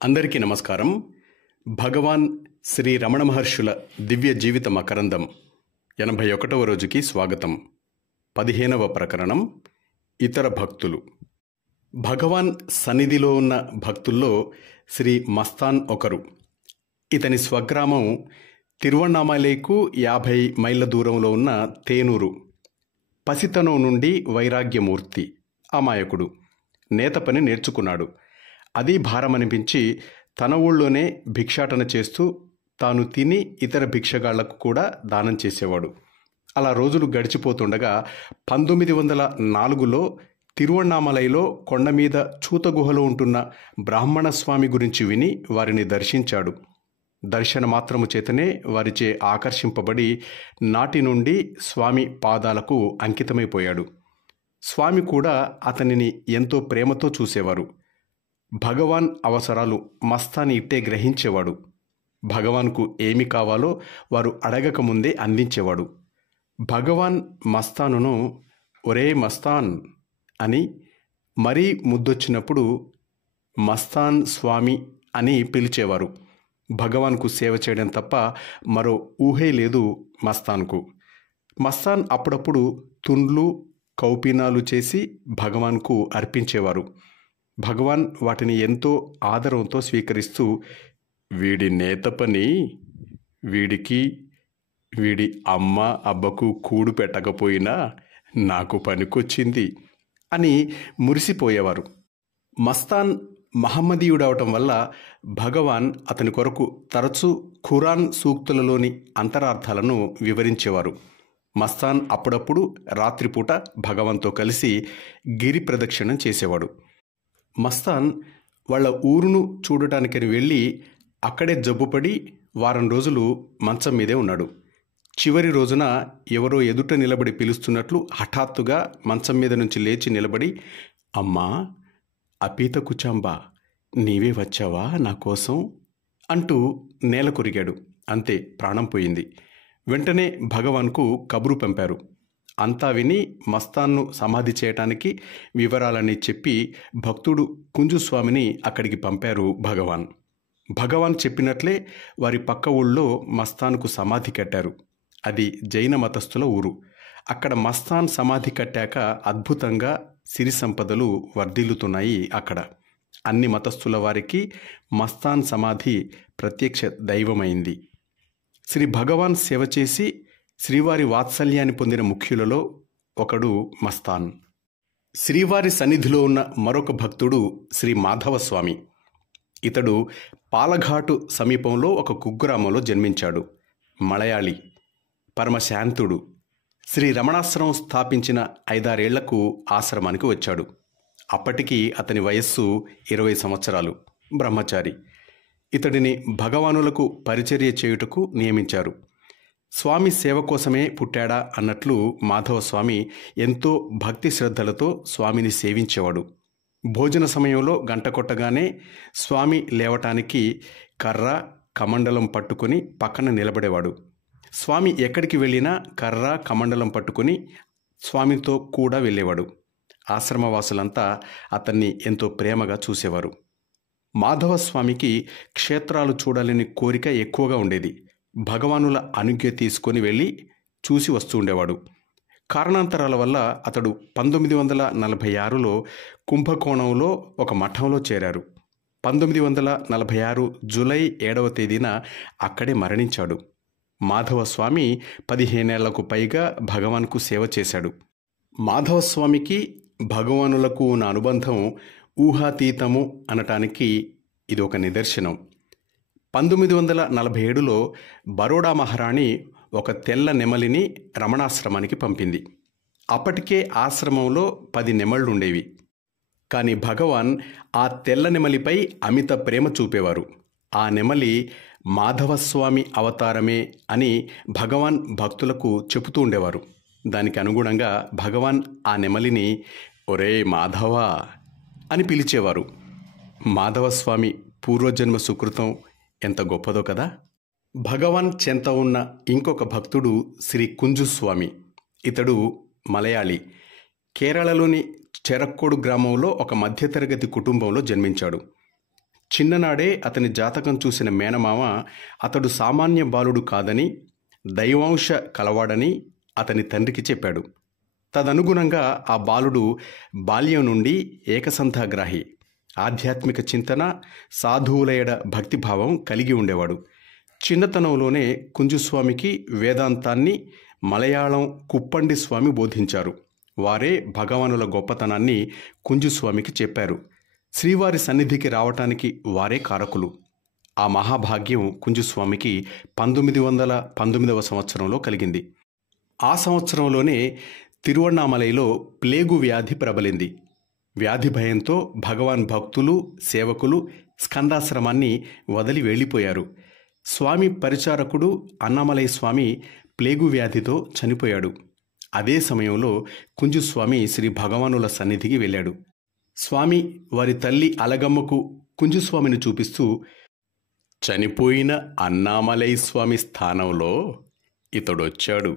అందరికీ నమస్కారం. భగవాన్ శ్రీ రమణ మహర్షుల దివ్య జీవిత మకరందం 81వ రోజుకి స్వాగతం. 15వ ప్రకరణం ఇతర భక్తులు. భగవాన్ సన్నిధిలో ఉన్న భక్తుల్లో శ్రీ మస్తాన్ ఒకరు. ఇతని స్వగ్రామం తిరువణ్ణామలైకు 50 మైళ్ళ దూరంలో ఉన్న తేనూరు. పసితనం నుండి వైరాగ్యమూర్తి, అమాయకుడు. నేత పని నేర్చుకున్నాడు. అది భారమనిపించి తన ఊళ్ళోనే భిక్షాటన చేస్తూ తాను తిని ఇతర భిక్షగాళ్లకు కూడా దానం చేసేవాడు. అలా రోజులు గడిచిపోతుండగా 1904లో తిరువణ్ణామలైలో కొండ మీద చూతగుహలో ఉంటున్న బ్రాహ్మణ స్వామి గురించి విని వారిని దర్శించాడు. దర్శన మాత్రము చేతనే వారిచే ఆకర్షింపబడి నాటి నుండి స్వామి పాదాలకు అంకితమైపోయాడు. స్వామి కూడా అతనిని ఎంతో ప్రేమతో చూసేవారు. భగవాన్ అవసరాలు మస్తాని ఇట్టే గ్రహించేవాడు. భగవాన్కు ఏమి కావాలో వారు అడగకముందే అందించేవాడు. భగవాన్ మస్తానును ఒరే మస్తాన్ అని, మరీ ముద్దొచ్చినప్పుడు మస్తాన్ స్వామి అని పిలిచేవారు. భగవాన్కు సేవ చేయడం తప్ప మరో ఊహే లేదు మస్తాన్కు. మస్తాన్ అప్పుడప్పుడు తుండ్లు కౌపీనాలు చేసి భగవాన్కు అర్పించేవారు. భగవాన్ వాటిని ఎంతో ఆదరంతో స్వీకరిస్తూ, వీడి నేత పని వీడికి, వీడి అమ్మ అబ్బకు కూడు పెట్టకపోయినా నాకు పనికొచ్చింది అని మురిసిపోయేవారు. మస్తాన్ మహమ్మదీయుడవటం వల్ల భగవాన్ అతని కొరకు తరచూ ఖురాన్ సూక్తులలోని అంతరార్థాలను వివరించేవారు. మస్తాన్ అప్పుడప్పుడు రాత్రిపూట భగవాన్తో కలిసి గిరి ప్రదక్షిణం చేసేవాడు. మస్తాన్ వాళ్ళ ఊరును చూడటానికని వెళ్ళి అక్కడే జబ్బుపడి వారం రోజులు మంచం మీదే ఉన్నాడు. చివరి రోజున ఎవరో ఎదుట నిలబడి పిలుస్తున్నట్లు హఠాత్తుగా మంచం మీద నుంచి లేచి నిలబడి, అమ్మా అపీత కుచాంబా, నీవే వచ్చావా నా కోసం అంటూ నేల కొరిగాడు. అంతే, ప్రాణం పోయింది. వెంటనే భగవాన్కు కబురు పంపారు. అంతా విని మస్తాన్ను సమాధి చేయటానికి వివరాలని చెప్పి భక్తుడు కుంజుస్వామిని అక్కడికి పంపారు భగవాన్. భగవాన్ చెప్పినట్లే వారి పక్క ఊళ్ళో మస్తాన్కు సమాధి కట్టారు. అది జైన మతస్థుల ఊరు. అక్కడ మస్తాన్ సమాధి కట్టాక అద్భుతంగా సిరి సంపదలు వర్ధిల్లుతున్నాయి. అక్కడ అన్ని మతస్థుల వారికి మస్తాన్ సమాధి ప్రత్యక్ష దైవమైంది. శ్రీ భగవాన్ సేవ చేసి శ్రీవారి వాత్సల్యాన్ని పొందిన ముఖ్యులలో ఒకడు మస్తాన్. శ్రీవారి సన్నిధిలో ఉన్న మరొక భక్తుడు శ్రీ మాధవస్వామి. ఇతడు పాలఘాటు సమీపంలో ఒక కుగ్రామంలో జన్మించాడు. మలయాళీ, పరమశాంతుడు. శ్రీ రమణాశ్రమం స్థాపించిన 5-6 ఏళ్లకు ఆశ్రమానికి వచ్చాడు. అప్పటికి అతని వయస్సు 20 సంవత్సరాలు. బ్రహ్మచారి. ఇతడిని భగవానులకు పరిచర్య చేయుటకు నియమించారు. స్వామి సేవ కోసమే పుట్టాడా అన్నట్లు మాధవస్వామి ఎంతో భక్తి శ్రద్ధలతో స్వామిని సేవించేవాడు. భోజన సమయంలో గంట కొట్టగానే స్వామి లేవటానికి కర్ర కమండలం పట్టుకొని పక్కన నిలబడేవాడు. స్వామి ఎక్కడికి వెళ్ళినా కర్ర కమండలం పట్టుకొని స్వామితో కూడా వెళ్ళేవాడు. ఆశ్రమవాసులంతా అతన్ని ఎంతో ప్రేమగా చూసేవారు. మాధవస్వామికి క్షేత్రాలు చూడాలని కోరిక ఎక్కువగా ఉండేది. భగవానుల అనుజ్ఞ తీసుకొని వెళ్ళి చూసి వస్తూ ఉండేవాడు. కారణాంతరాల వల్ల అతడు 1946లో కుంభకోణంలో ఒక మఠంలో చేరారు. 1946 జూలై 7వ తేదీన అక్కడే మరణించాడు. మాధవస్వామి 15 ఏళ్లకు పైగా భగవాన్కు సేవ చేశాడు. మాధవస్వామికి భగవానులకు ఉన్న అనుబంధం ఊహాతీతము అనటానికి ఇది ఒక నిదర్శనం. 1947లో బరోడా మహారాణి ఒక తెల్ల నెమలిని రమణాశ్రమానికి పంపింది. అప్పటికే ఆశ్రమంలో 10 నెమళ్లుండేవి. కానీ భగవాన్ ఆ తెల్ల నెమలిపై అమిత ప్రేమ చూపేవారు. ఆ నెమలి మాధవస్వామి అవతారమే అని భగవాన్ భక్తులకు చెబుతూ ఉండేవారు. దానికి అనుగుణంగా భగవాన్ ఆ నెమలిని ఒరే మాధవా అని పిలిచేవారు. మాధవస్వామి పూర్వజన్మ సుకృతం ఎంత గొప్పదో కదా. భగవాన్ చెంత ఉన్న ఇంకొక భక్తుడు శ్రీ కుంజుస్వామి. ఇతడు మలయాళీ. కేరళలోని చెరక్కోడు గ్రామంలో ఒక మధ్యతరగతి కుటుంబంలో జన్మించాడు. చిన్ననాడే అతని జాతకం చూసిన మేనమామ అతడు సామాన్య బాలుడు కాదని, దైవాంశ కలవాడని అతని తండ్రికి చెప్పాడు. తదనుగుణంగా ఆ బాలుడు బాల్యం నుండి ఏకసంథాగ్రాహి, ఆధ్యాత్మిక చింతన, సాధువులయడ భక్తిభావం కలిగి ఉండేవాడు. చిన్నతనంలోనే కుంజుస్వామికి వేదాంతాన్ని మలయాళం కుప్పండి స్వామి బోధించారు. వారే భగవానుల గొప్పతనాన్ని కుంజుస్వామికి చెప్పారు. శ్రీవారి సన్నిధికి రావటానికి వారే కారకులు. ఆ మహాభాగ్యం కుంజుస్వామికి 1919వ సంవత్సరంలో కలిగింది. ఆ సంవత్సరంలోనే తిరువణ్ణామలైలో ప్లేగు వ్యాధి ప్రబలింది. వ్యాధి భయంతో భగవాన్ భక్తులు, సేవకులు స్కందాశ్రమాన్ని వదిలి వెళ్ళిపోయారు. స్వామి పరిచారకుడు అన్నామలై స్వామి ప్లేగు వ్యాధితో చనిపోయాడు. అదే సమయంలో కుంజుస్వామి శ్రీ భగవానుల సన్నిధికి వెళ్ళాడు. స్వామి వారి తల్లి అలగమ్మకు కుంజుస్వామిని చూపిస్తూ, చనిపోయిన అన్నామలై స్వామి స్థానంలో ఇతడొచ్చాడు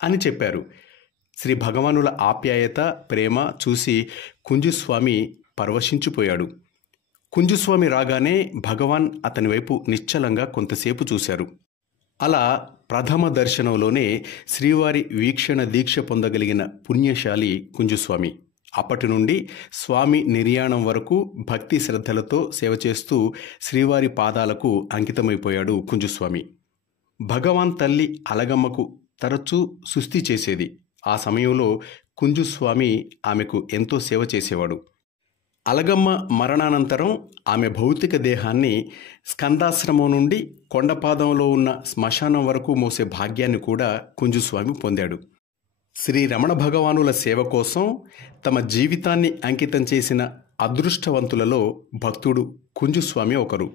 అని చెప్పారు. శ్రీ భగవానుల ఆప్యాయత, ప్రేమ చూసి కుంజుస్వామి పరవశించిపోయాడు. కుంజుస్వామి రాగానే భగవాన్ అతని వైపు నిశ్చలంగా కొంతసేపు చూశారు. అలా ప్రథమ దర్శనంలోనే శ్రీవారి వీక్షణ దీక్ష పొందగలిగిన పుణ్యశాలి కుంజుస్వామి. అప్పటి నుండి స్వామి నిర్యాణం వరకు భక్తి శ్రద్ధలతో సేవ చేస్తూ శ్రీవారి పాదాలకు అంకితమైపోయాడు కుంజుస్వామి. భగవాన్ తల్లి అలగమ్మకు తరచూ సుస్థి చేసేది. ఆ సమయంలో కుంజుస్వామి ఆమెకు ఎంతో సేవ చేసేవాడు. అలగమ్మ మరణానంతరం ఆమె భౌతిక దేహాన్ని స్కందాశ్రమం నుండి కొండపాదంలో ఉన్న శ్మశానం వరకు మోసే భాగ్యాన్ని కూడా కుంజుస్వామి పొందాడు. శ్రీ రమణ భగవానుల సేవ కోసం తమ జీవితాన్ని అంకితం చేసిన అదృష్టవంతులలో భక్తుడు కుంజుస్వామి ఒకరు.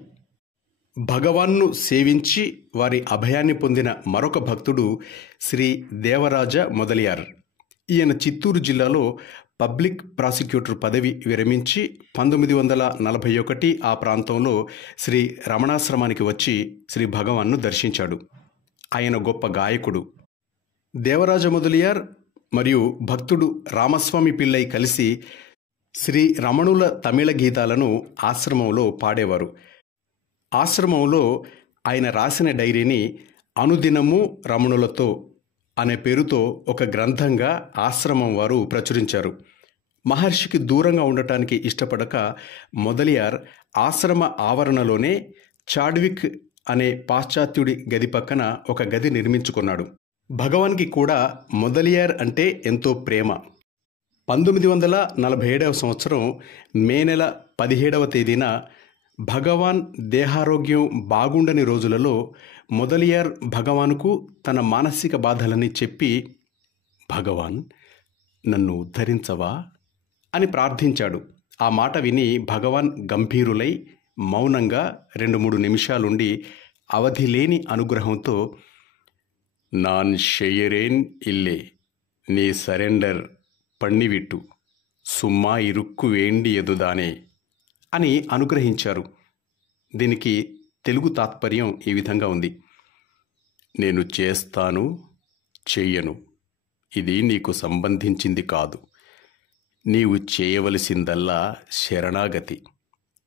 భగవాన్ను సేవించి వారి అభయాన్ని పొందిన మరొక భక్తుడు శ్రీ దేవరాజ మొదలియార్. ఈయన చిత్తూరు జిల్లాలో పబ్లిక్ ప్రాసిక్యూటర్ పదవి విరమించి 1941 ఆ ప్రాంతంలో శ్రీ రమణాశ్రమానికి వచ్చి శ్రీ భగవాన్ను దర్శించాడు. ఆయన గొప్ప గాయకుడు. దేవరాజ మొదలియార్ మరియు భక్తుడు రామస్వామి పిళ్ళై కలిసి శ్రీ రమణుల తమిళ గీతాలను ఆశ్రమంలో పాడేవారు. ఆశ్రమంలో ఆయన రాసిన డైరీని అనుదినము రమణులతో అనే పేరుతో ఒక గ్రంథంగా ఆశ్రమం వారు ప్రచురించారు. మహర్షికి దూరంగా ఉండటానికి ఇష్టపడక మొదలియార్ ఆశ్రమ ఆవరణలోనే చాడ్విక్ అనే పాశ్చాత్యుడి గది పక్కన ఒక గది నిర్మించుకున్నాడు. భగవాన్కి కూడా మొదలియార్ అంటే ఎంతో ప్రేమ. 1947వ సంవత్సరం మే నెల 17వ తేదీన భగవాన్ దేహారోగ్యం బాగుండని రోజులలో మొదలియార్ భగవానుకు తన మానసిక బాధలని చెప్పి, భగవాన్ నన్ను ఉద్ధరించవా అని ప్రార్థించాడు. ఆ మాట విని భగవాన్ గంభీరులై మౌనంగా 2-3 నిమిషాలుండి అవధిలేని అనుగ్రహంతో, నాన్ షెయ్యరేన్ ఇల్లే నీ సరెండర్ పణ్ణివిట్టు సుమ్మా ఇరుక్కు వేండి ఎదుదానే అని అనుగ్రహించారు. దీనికి తెలుగు తాత్పర్యం ఈ విధంగా ఉంది: నేను చేస్తాను, చెయ్యను, ఇది నీకు సంబంధించింది కాదు. నీవు చేయవలసిందల్లా శరణాగతి,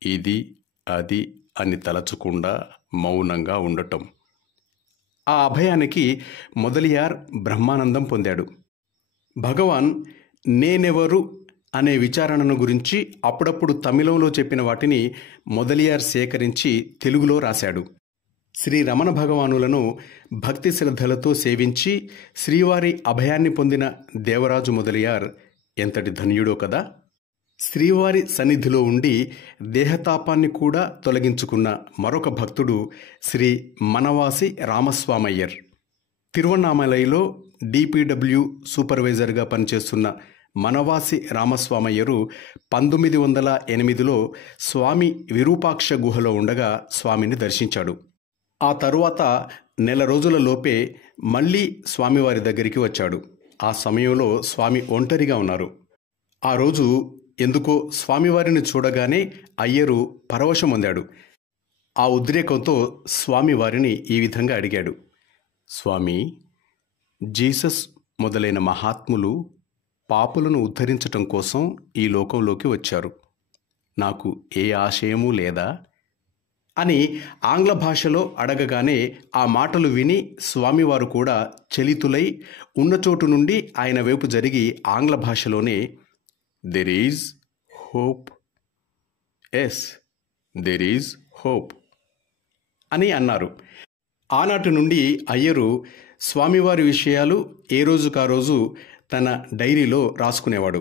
ఇది అది అని తలచకుండా మౌనంగా ఉండటం. ఆ అభయానికి మొదలియార్ బ్రహ్మానందం పొందాడు. భగవాన్ నేనెవరు అనే విచారణను గురించి అప్పుడప్పుడు తమిళంలో చెప్పిన వాటిని మొదలియార్ సేకరించి తెలుగులో రాశాడు. శ్రీ రమణ భగవానులను భక్తి శ్రద్ధలతో సేవించి శ్రీవారి అభయాన్ని పొందిన దేవరాజు మొదలియార్ ఎంతటి ధన్యుడో కదా. శ్రీవారి సన్నిధిలో ఉండి దేహతాపాన్ని కూడా తొలగించుకున్న మరొక భక్తుడు శ్రీ మనవాసి రామస్వామయ్యర్. తిరువణ్ణామలైలో డిపిడబ్ల్యూ సూపర్వైజర్గా పనిచేస్తున్న మనవాసి రామస్వామయ్యరు 1908లో స్వామి విరూపాక్ష గుహలో ఉండగా స్వామిని దర్శించాడు. ఆ తరువాత నెల రోజుల లోపే మళ్ళీ స్వామివారి దగ్గరికి వచ్చాడు. ఆ సమయంలో స్వామి ఒంటరిగా ఉన్నారు. ఆ రోజు ఎందుకో స్వామివారిని చూడగానే అయ్యరు పరవశం పొందాడు. ఆ ఉద్రేకంతో స్వామివారిని ఈ విధంగా అడిగాడు: స్వామి, జీసస్ మొదలైన మహాత్ములు పాపులను ఉద్ధరించటం కోసం ఈ లోకంలోకి వచ్చారు. నాకు ఏ ఆశయమూ లేదా? అని ఆంగ్ల భాషలో అడగగానే ఆ మాటలు విని స్వామివారు కూడా చలితులై ఉన్న చోటు నుండి ఆయన వైపు జరిగి ఆంగ్ల భాషలోనే there is hope, yes there is hope అని అన్నారు. ఆనాటి నుండి అయ్యరు స్వామివారి విషయాలు ఏ రోజుకా రోజు తన డైరీలో రాసుకునేవాడు.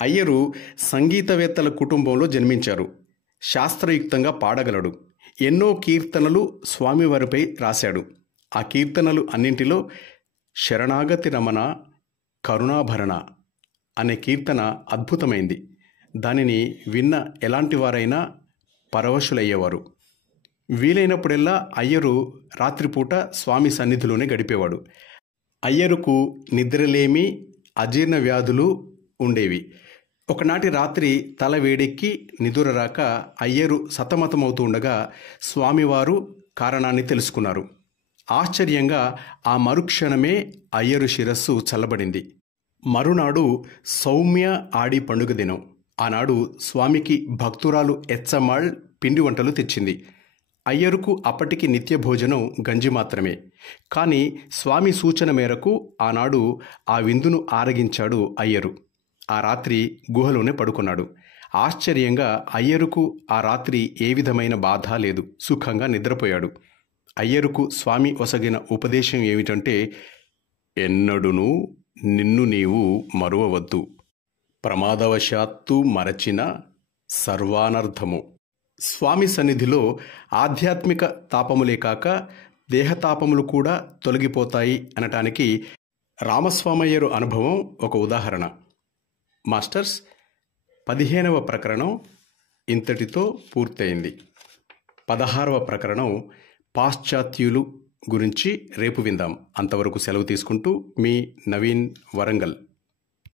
అయ్యరు సంగీతవేత్తల కుటుంబంలో జన్మించారు. శాస్త్రయుక్తంగా పాడగలడు. ఎన్నో కీర్తనలు స్వామివారిపై రాశాడు. ఆ కీర్తనలు అన్నింటిలో శరణాగతి రమణ కరుణాభరణ అనే కీర్తన అద్భుతమైంది. దానిని విన్న ఎలాంటి వారైనా పరవశులయ్యేవారు. వీలైనప్పుడెల్లా అయ్యరు రాత్రిపూట స్వామి సన్నిధిలోనే గడిపేవాడు. అయ్యరుకు నిద్రలేమి, అజీర్ణ వ్యాధులు ఉండేవి. ఒకనాటి రాత్రి తల వేడెక్కి నిదుర రాక అయ్యరు సతమతమవుతూ ఉండగా స్వామివారు కారణాన్ని తెలుసుకున్నారు. ఆశ్చర్యంగా ఆ మరుక్షణమే అయ్యరు శిరస్సు చల్లబడింది. మరునాడు సౌమ్య ఆడి పండుగ దినం. ఆనాడు స్వామికి భక్తురాలు ఎచ్చమ్మాళ్ పిండి వంటలు తెచ్చింది. అయ్యరుకు అప్పటికి నిత్య భోజనం గంజి మాత్రమే. కానీ స్వామి సూచన మేరకు ఆనాడు ఆ విందును ఆరగించాడు అయ్యరు. ఆ రాత్రి గుహలోనే పడుకున్నాడు. ఆశ్చర్యంగా అయ్యరుకు ఆ రాత్రి ఏ విధమైన బాధ లేదు. సుఖంగా నిద్రపోయాడు. అయ్యరుకు స్వామి ఒసగిన ఉపదేశం ఏమిటంటే, ఎన్నడును నిన్ను నీవు మరువవద్దు, ప్రమాదవశాత్తు మరచిన సర్వానర్థము. స్వామి సన్నిధిలో ఆధ్యాత్మిక తాపములే కాక దేహతాపములు కూడా తొలగిపోతాయి అనటానికి రామస్వామయ్యరు అనుభవం ఒక ఉదాహరణ. మాస్టర్స్, 15వ ప్రకరణం ఇంతటితో పూర్తయింది. 16వ ప్రకరణం పాశ్చాత్యులు గురించి రేపు విందాం. అంతవరకు సెలవు తీసుకుంటూ మీ నవీన్ వరంగల్.